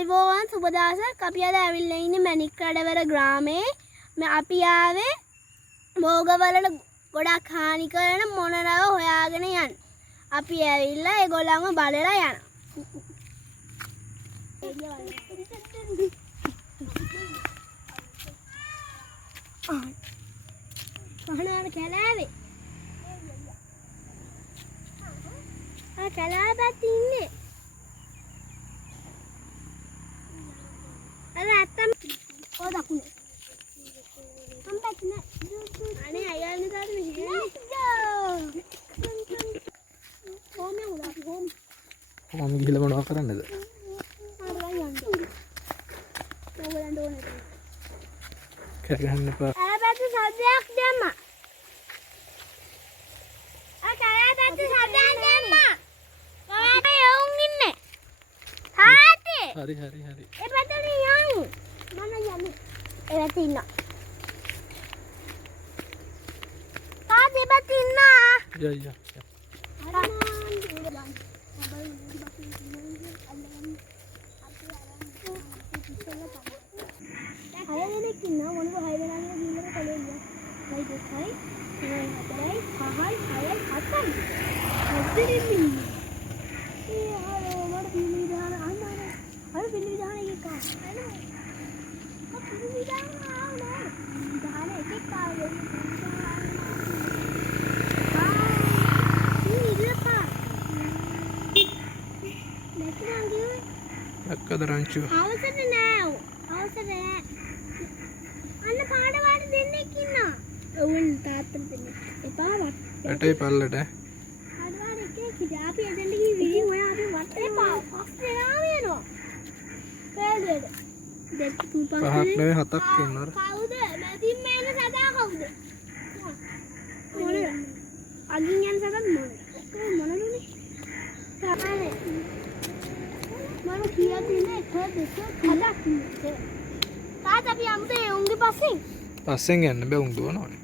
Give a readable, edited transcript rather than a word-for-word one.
අයිබෝවන් සුබ දවසක්. අපි අද ඇවිල්ලා ඉන්නේ මැණික් කඩවර ග්‍රාමයේ. අපි ආවේ භෝගවලට ගොඩක් හානි කරන මොනරව හොයාගෙන යන්න. අපි ඇවිල්ලා ඒගොල්ලන්ව බලලා යනවා. කහනාර කැලාවේ. කැලාවේ පැත්තේ ඉන්නේ. අර අත්තම් ඔය දකුණේ. අම්පත් නෑ. අනේ අයන්නේ තාම මෙහෙ. කොහොමද උදා කොහොම? කොහොම ගිහලා මොනව කරන්නද? කරගන්න එපා. පැත්ත සද්දයක් දැම්මා. පැත්ත සද්දයක් දැම්මා. කොහොමද යවුන් ඉන්නේ? තාත්තේ. හරි. ඒ පැත්තට යන්. මම යන්නේ. ඒ පැත්තේ ඉන්නවා. තාත්තේ පැත්තේ ඉන්නවා. යා. හයදෙනෙක් ඉන්නවා මොනව හය දෙනා කියලා ගිහින් කලේ ගියා. හයි දෙකයි, හතරයි, පහයි, හයයි, හතයි. හතරෙන් ඉන්නේ. ඒ හලෝ මට පිළි දාන අන්න. අර පිළි දාන එක කා. එනවා. අර පිළි දාන ආවනේ. දාන එකක් ආවේ. එක්කද රංචුව? අවසර නෑ. අන්න පාඩවාට දෙන්නෙක් ඉන්නවා. ඔවුන් තාත්තට දෙන්නෙක්. එපා වට. ඇටේ පල්ලට. පාඩවාට එකෙක් ඉඳලා අපි එතෙන්ට ගිහින් විහිං ඔයා අපි වට එපා. පස්සේ ආවෙනවා. කෑදේද? දෙක තුන පහක් නෙවෙයි හතක් ඉන්නවර. කවුද? මැදින් මේන සදා කවුද? මොනද? අගින් යන සදා මොනදුනේ? තමයි. මම කියලා තියෙන එක දෙක හදක් නෙමෙයි. තාත්තා අපි යමුද ඒ උන්ගේ පස්සෙන්? පස්සෙන් යන්න බෑ උන් දුවනවනේ.